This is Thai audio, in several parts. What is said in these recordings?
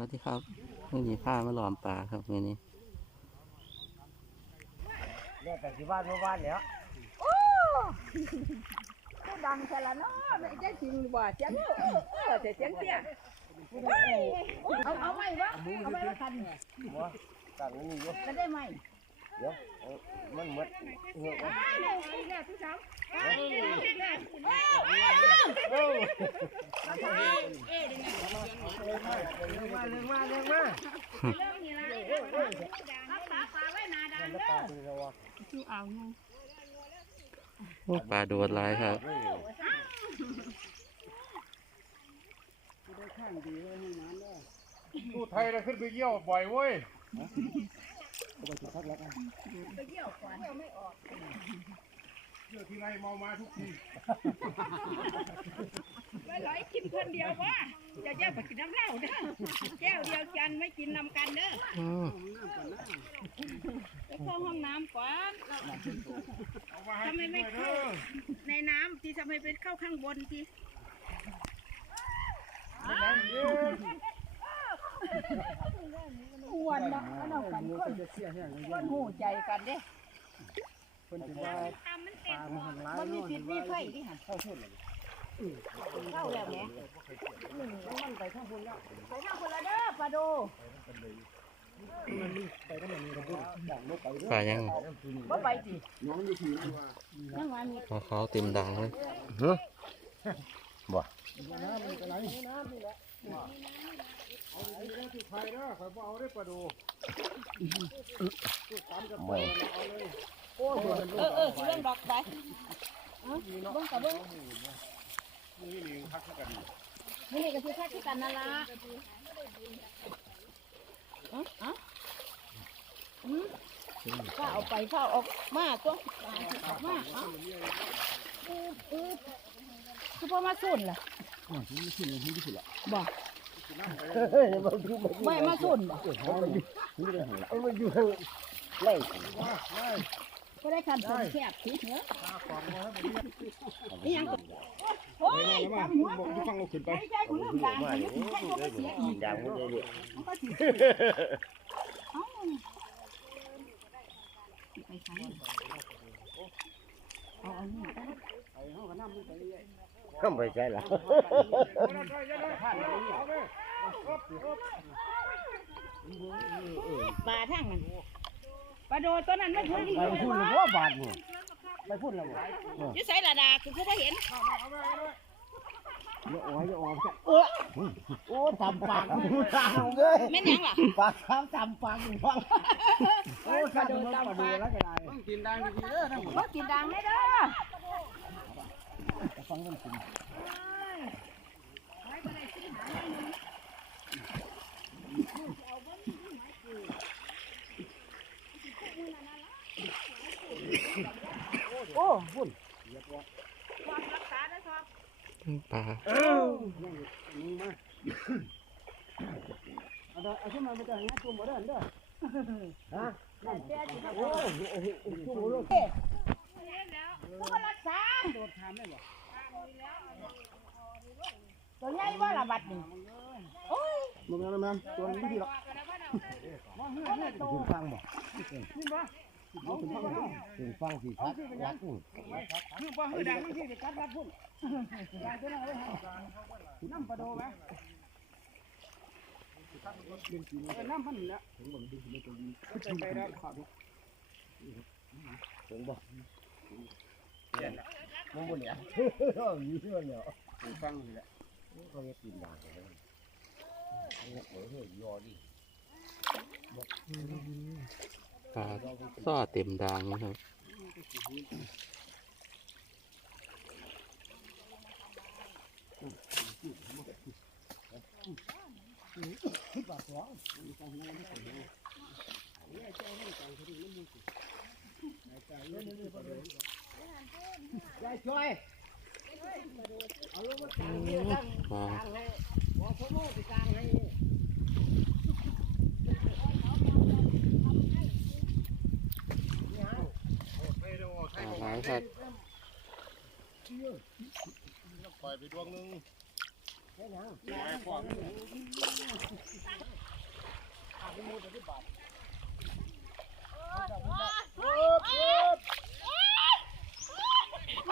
วัสดีครับมื่อนี้ข้ามาหลอมปลาครับมื่อนี้เนี่ยแต่ที่บ้านเมื่อวานแล้วก็ดังแค่ละเนาะไม่ได้จริงบ่เสียงเออเออแต่เสียงเตี้ยเอาเอาไหมวะเอาไหมวะคันหัวต่างนี่อยู่จะได้ไหมเดี๋ยวเอามันหมดเหือกวะเนี่ยทุกสาวมาเรื่องมาเรื่องมารั กษาปลาไว้นาดังแล้วปลาตัวเราวะโอ้ปลาโดดหลายครับตู้ไทยเราขึ้นไปเยี่ยวบ่อยเว้ยเที่ยวที่ไรเมามาทุกทีไม่ร้อยกินคนเดียววะ จะแยกไปกินน้ำเหล้าเด้อแก้วเดียวกันไม่กินนำกันเด้ออืมไปเข้าห้องน้ำก่อนเอามาให้กินด้วยเด้อในน้ำที่ทำไมเป็นเข้าข้างบนทีอ้วนนะอันนั้นกันคนคนหูใจกันเด้คนที่ว่าปลามันหันร้ายมันมีเนาะผิดมีไฟที่หันเข้าทุนเลยเข้าแล้วแหม มันไปข้างบนแล้วไปทางคนละเด้อปลาโดไปก็มันมีกระบุนดังลงไปด้วยปลายังบ่ไปสิน้องอยู่ที่นั่ว่ายังว่ามีปลาขาเต็มดังเลยน้ำมันก็ไหลเอาไอ้เรื่องที่ไทยเด้อยบ่เอาได้ปลาดูไม่เออเออสิเรื่องดอกไปเอ้าเบิ่งกับเบิ่งนี่นี่คักกัน นี่นี่ก็สิคักคือกันนั่นละอ้าเอ้าอืมข้าเอาไปข้าออกมาตัวปลาออกมาเอ้าอืดอืดคือพ่อมาสุนล่ะบ่เฮ้ยมันอยู่มันไม่มาสุนบ่มันอยู่นี่เลยหัวเอามันอยู่ไล่ก็ได้คันสุ่นแคบสิเหรอนี่ยัง โอ้ยทำหัวบอกที่ฟังเราขึ้นไปใจใจของน้ำตาลมันยังใช่ก็ไม่เสียอีกดังมันเลยมันก็สิเอ้าไปใช้เอาอันนี้ไปข้ามไปใช่ละปลาทั้งนั้นปลาโดตัวนั้นไม่เคยดีไปพูดเลยว่าบาทนี่ ไปพูดแล้วบ่อยู่ใส่ละดาคือเขาไม่เห็นอย่าอ๋ออย่าอ๋อเออโอ้ตำปากกูตามเลยแม่นยังล่ะปากข้าวตำปากกูฟังโอ้ข้าดูตำปากแล้วก็ได้ต้องกินดังดีๆเด้อทั้งหมดเขากินดังได้เด้อ ฟังมันกิน โอ้พุ่นความรักษาได้ครับปลามึงมาเอาเด้อเอาขึ้นมาไปเจออย่างนี้จุ่มบ่เด้อเด้อฮะแต่เจ้าที่เขาโอ้โหจุ่มบ่เด้อเขารักษาโดดทานได้บ่ตัวใหญ่ว่าละบัดนี่โอ้ยมึงเอามาตัวนี้พี่หรอกถึงฟังบ่เอาถึงฟัง ถึงฟังสิครับรักคือบ่ให้ดังที่จะกัดรัดพุ่นน้ำปลาโดไหมน้ำพันละถึงบ่ดึงไม่ตรงนี้ไปได้ขาดถึงบ่มึงบ่เนี่ยอยู่ที่มันเนี่ยฟังนี่แหละเขาจะกินยาเลยเฮ้ยเฮ้ยยอดิ ปลาซ่อเต็มดังนะครับยายช่วยปลาางครับปล่อน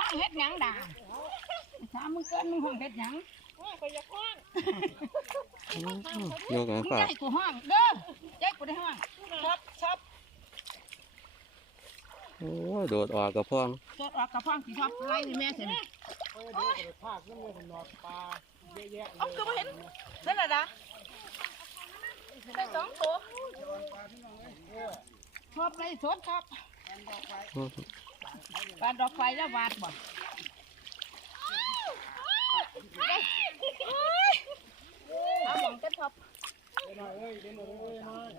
างเฮ็ดยังด่าถามมึงเกินมึงห้องเฮ็ดยังโยกหางมึาก ได้กูห้องเด้อได้กูได้ห้องชับชับ โอ้ยโดดออกกับพ่องโดดออกกับพ่องสิชอบไล่แม่ใช่ไหมเออเดี๋ยวจะไปพากน้ำเงินหนอดปลาเยอะแยะเอ้าคือบ่เห็นนั่นน่ะนะได้สองตัวชอบเลยชอบชอบอืมปลาดอกไฟแล้ววาดบ่เอาหมองกันชอบหน่อยเอ้ยเดี๋ยวหน่อยเอ้ยน้อย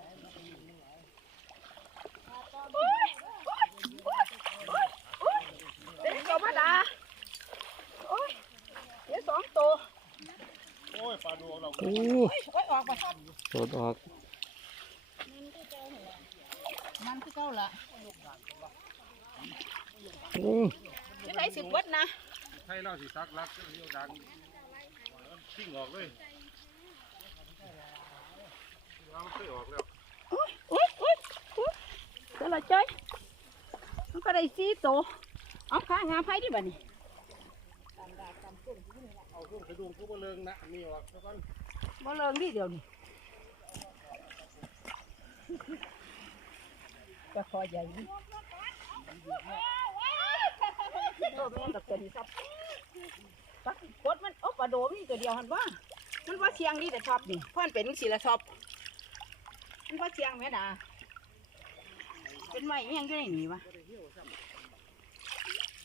เด็กก็มาด่าโอ้ยเดี๋ยวสองตัว โอ้ยปลาดวงเราโอ้โอ้ยโอ้ยออก มันคือเก่าละโอ้จะใช้สิบวัดนะไทยเราสิซักรักเดี๋ยวดังทิ้งออกเลยเราไม่ออกแล้วอุ้ยอุ้ยอุ้ยเดี๋ยวเราจ้อยมันก็ได้สี่ตัวเอาข้างาไผ่ดิบ่นี่ เอาเครื่องกระดุมกูบ่เลิงนะนี่ออกแล้วกันบ่เลิงดิเดี๋ยวนี้ก็คอใหญ่นี่โอ้มันกับตัวนี้ครับปักกดมันโอ้ปลาโดมีตัวเดียวหันว่ามันว่าเชียงนี่แต่ชอบนี่พ่อนเป็นสีละชอบมันว่าเชียงแม่ดาเป็นไม้ยังอยู่ในนี่วะ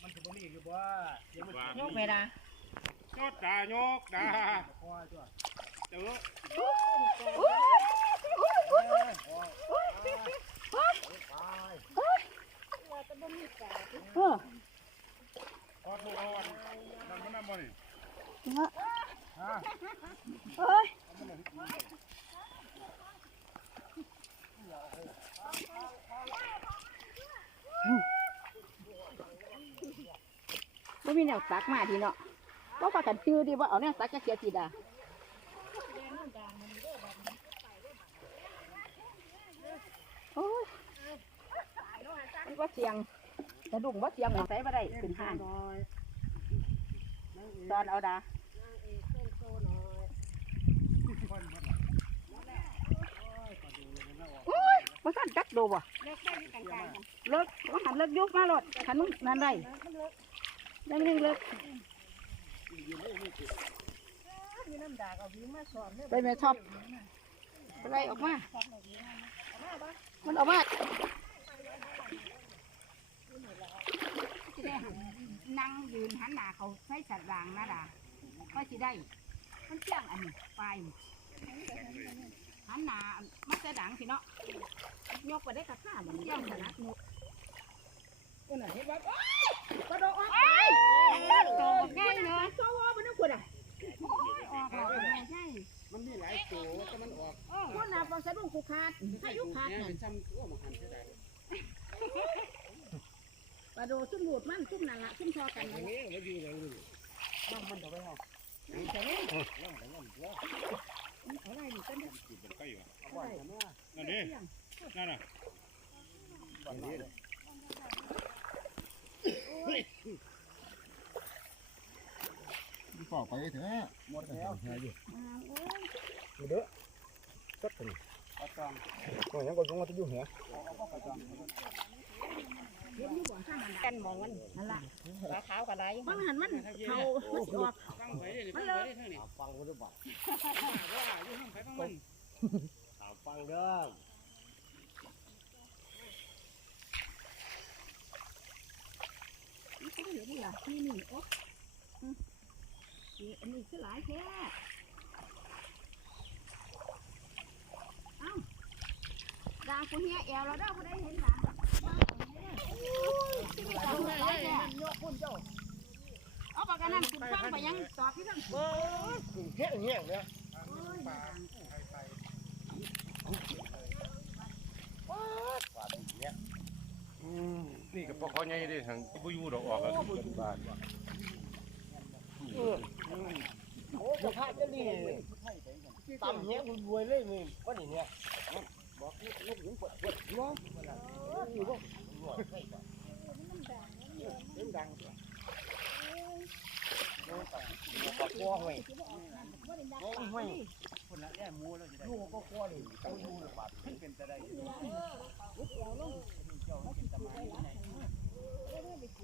มันจะบ่มีอยู่บ่เดี๋ยวมันโยกแม่ไดาโย กด่าโยกดาเจอเออพอถูกเอาอันนั่นมันนั่นบ่นี่เอ้ยไม่มีแนวตักมาทีเนาะ ว่าปากันชื่อดีว่าเอาแนวตักจะเสียทีดาโอ้ยมันว่าเสียงกระดุงว่าเสียงหมองใส่มาได้ขึ้นห้างตอนเอาดาโอ้ยมาสั่นจักดูบ่เลิกมาหันเลิกยุบมาหลดหันนั่นไรยังยังเลิก ไปแม่ชอบไปไล่ออกมามันออกมานั่งยืนหันหน้าเขาใช้สัตว์รางนะดาก็สิได้ มันเที่ยงอันนี้ปหันหน้ามาจะดังสิเนาะยกไปได้กระซ่าเหมือนเที่ยงขนาดนุกน่ะเห็นว่าระโดดออกไปโตง่ายเนาะโซ่มันนึกว่าอะออกหรอกใช่ มันมีหลายตัวแต่มันออก คนน่ะพอ สะดุ้งคูขาดอายุขาดนั่นซ้ำตัวมันหันเท่าใดปลาโดซุ่มหลุดมันซุ่มนั่นละซุ่มทอกันนั่นละนี่แล้วอยู่อย่างนี้น้ำมันเอาไปเอาเอาไรนี่กันเด้อกินเป็นไก่เหรอเอาไว้ทำไมนั่นดินั่นน่ะปอกไปเถอะหมดแล้วหาอยู่อ่าโอ้ยเด้อสักคนปลาตองก็ยังก็ยังว่าจะอยู่เหรอเห็นอยู่บ่ข้างนั้นกันมองมันนั่นละ ปลาขาวกับไรมันหันมันเขามันสิออกตั้งไว้เลยตั้งไว้เลยเท่า ดางกูเฮียแอวแล้วเด้อกูได้เห็นดางเอาปากกันนั่นคุณฟังไปยังตอบพี่ทั้งเฮ้ยเงี้ยเงี้ยเนี่ยนี่กับปลาคอใหญ่ดิทางบ่อยู่ดอกออกแล้วบ้านโอ้สภาพจะดีต่ำเงี้ยรวยเลยมึงว่านี่เนี่ย บอกลูกลูกหญิงเปิดเปิดร้องอยู่ก็หน่วยใช่ป่ะเสียงดังปาคอห้อยห้อยลูกก็คอเลยต้องดูระบาดเป็นจะได้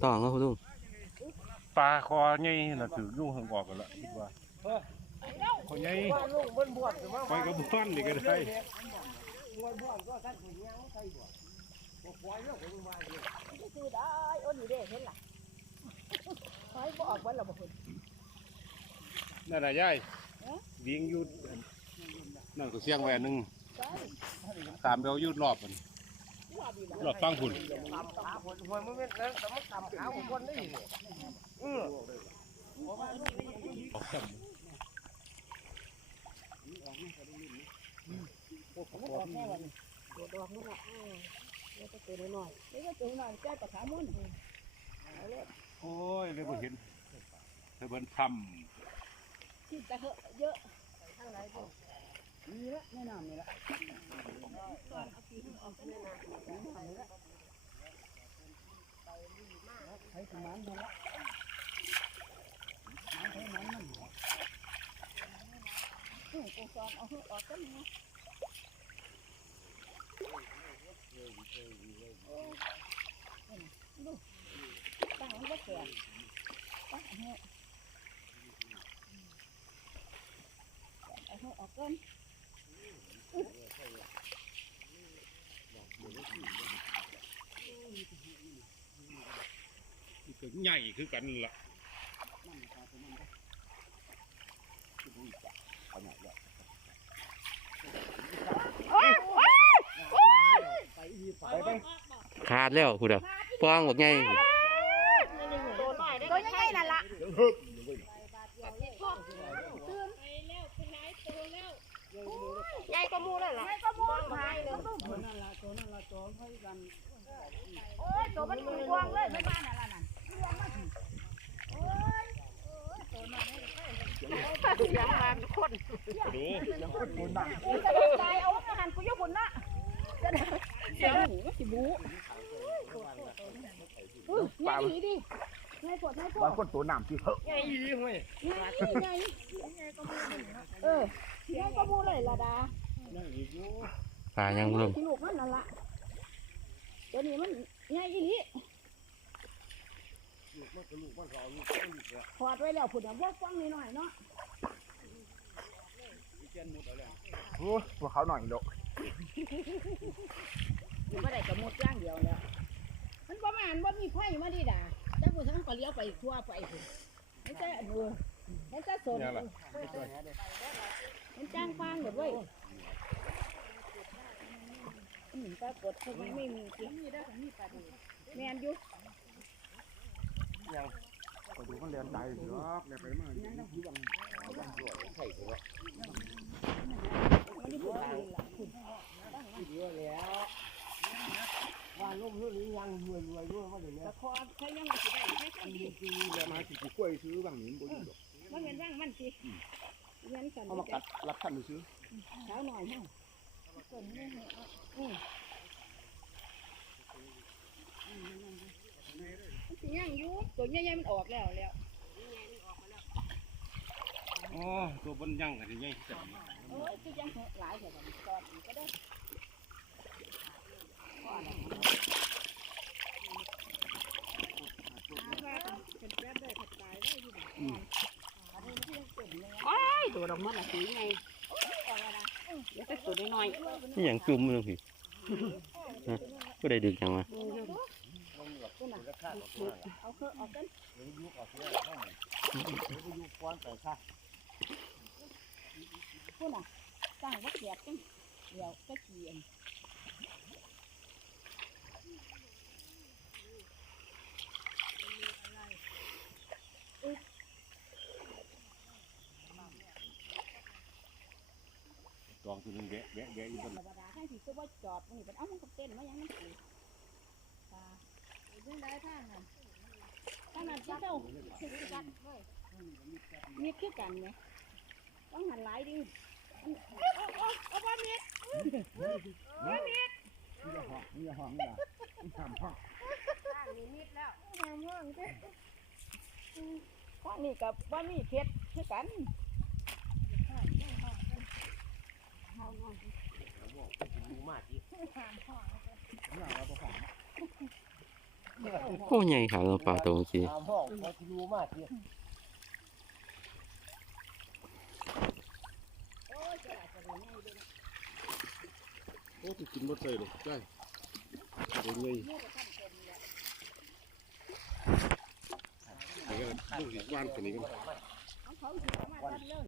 ต้องาคุณลุงปลาคอใหญ่น่ะถือยุ่งหงออกกันละคิดว่าคอใหญ่ว่าลูกมันบวชมาไปกับบ้านนี่ก็ได้ งวยบ้วชก็ท่านผู้ยังใส่บวชบ่ควายเรื่องของมาเลยคือได้โอ้นี่เด้เห็นล่ะไฟบ่ออกวันละบ่เพิ่นนั่นน่ะยายวิ่งอยู่นั่นก็เสียงไว้อันหนึงตามเอาอยุดรอบมันว่าดีล่ะรอบฟังพุ่นตำขาคนหัวมันเป็นนั้นแต่มันตำขาคนนี่เออ ผมออกแน่วันนี้ตัวดอกมันละแล้วก็ตัวน้อยแล้วก็ตัวน้อยแก้กับขามุ่นโอ้ยเลยบ่เห็นเธอเบิ่นทที่แต่เหอะเยอะทางไหนบ่นี่ละแม่น้ำนี่ละใช้สมานมันละมันใช้มันมันเออกูสอนเอาเหอะออกกันนะตั้งไว้ว่าแก่ตั้อาเอะเอาเหอะออกกันำก็ใหญ่คือกันล่ะ ไปไปขาดแล้วคุณอะปองบอกไงตัวใหญ่นั่นล่ะใหญ่ก็มูแล้วล่ะใหญ่ก็มูหายเลยนั่นล่ะตัวนั่นล่ะตัวให้กันโอ้ยตัวมันมีวงเลยไม่มานั่นล่ะนั่นโอ้ยตัวนั้นเลยยังมาทุกคนดูกูจะได้ตายเอาอาหารกูยกบุญนะจะได้ เสียหูสิบูอุ้ยใหญ่ดีดิใหญ่ปวดใหญ่ปวบาดงคนตัวน้ำที่เหอะไงยี่ห้อยใหญ่เออใหญ่ก็มูเลยละดาปลายังคุณลุงที่ลูกมันนั่นละตัวนี้มันใหญ่อีหลีถอดไว้แล้วผุดอะว่าฟังนิดหน่อยเนาะโอ้พวกเขาหน่อยดอก มันก็ได้กระมุดย่างเดียวแล้ว มันประมาณว่ามีไฟมาดิด่าแต่กูทั้งก็เลี้ยวไปทั่วไปพุ่นมันจะอันนู้นมันจะสนยังล่ะมันจ้างฟางหมดเว้ยอืมปรากฏคือมันไม่มีจริงแมนอยู่ไปดูมันเรียนตายอยู่หรอกเนี่ยไปมามันได้พูดอะไรล่ะเยอะแล้ว ว่าลุ่มรุ่นนี้ยังรวยรวยด้วยว่าเดี๋ยวนี้แต่คอใช้ยังไงสิได้ให้กันดีคือแล้วมาสิกล้วยซื้อบางหนิบ่อยู่ดอกมันเห็นร่างมันสิเรียนกันเอามากัดรับท่านซื้อเช้าหน่อยฮะส่วนนี้อืมมันสิยังอยู่ตัวใหญ่ๆมันออกแล้วแล้วอ๋อตัวบนยังกันใหญ่จังโอ้ยคือยังหลายแต่แบบตอนนี้ก็ได้ โอ้ยตัวดอกมันอะสีไงเดี๋ยวจะตัวน้อยนี่อย่างจุ่มเลยพี่ฮะก็ได้ดึกจังวะๆเอาเครื่องออกกันยุคออกแล้วยุคก้อนแต่ค่ะพูดน่ะตั้งวัดแดดกันเดี๋ยวก็เกียนกองตัวนึงแวะแวะแวะอยู่บนธรรมดาทั้งที่ก็ว่าจอดมันนี่เป็นเอ้ามันก็เต้นมายังมันสีตาเป็นได้ท่านน่ะท่านั้นที่เจ้าคือกันมีคือกันไหมต้องหันหลายดิเอาเอาเอาบ้ามีดนี่ห้องนี่ห้องนี่ทำห้องห้องเด้ห้องางนี้กับว่ามีเพชรคือกัน ดูมากที โอ้ใหญ่ค่ะเราปลาตัวเมื่อกี้ตามห้องเขาที่รู้มากทีโอ้ที่กินบ่ใส่หรอกใช่เดี๋ยวไงเดี๋ยวก็ลูกอีกบ้านคนนี้กัน